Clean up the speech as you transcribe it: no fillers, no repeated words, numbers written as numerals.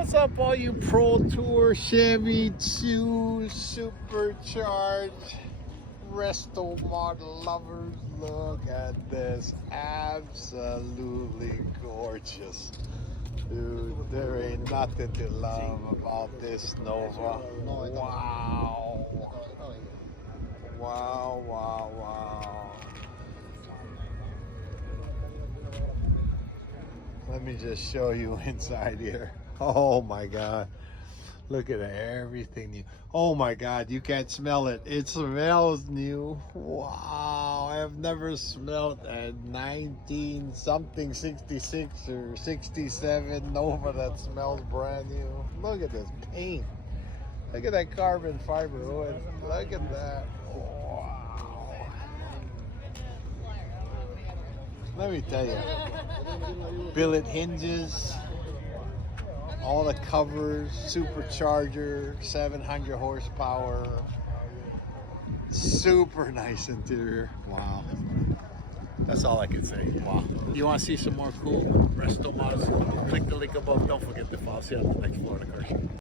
What's up, all you Pro Tour Chevy 2 Supercharged Restomod lovers? Look at this. Absolutely gorgeous. Dude, there ain't nothing to love about this Nova. Wow. Wow, wow, wow. Let me just show you inside here. Oh my God. Look at everything new. Oh my God, you can't smell it. It smells new. Wow, I have never smelled a 19 something 66 or 67 Nova that smells brand new. Look at this paint. Look at that carbon fiber hood. Look at that. Wow. Let me tell you. Billet hinges. All the covers, supercharger, 700 horsepower, super nice interior. Wow. That's all I can say. Wow. You want to see some more cool Restomods? Click the link above. Don't forget to follow. See you on the next Florida Car Show.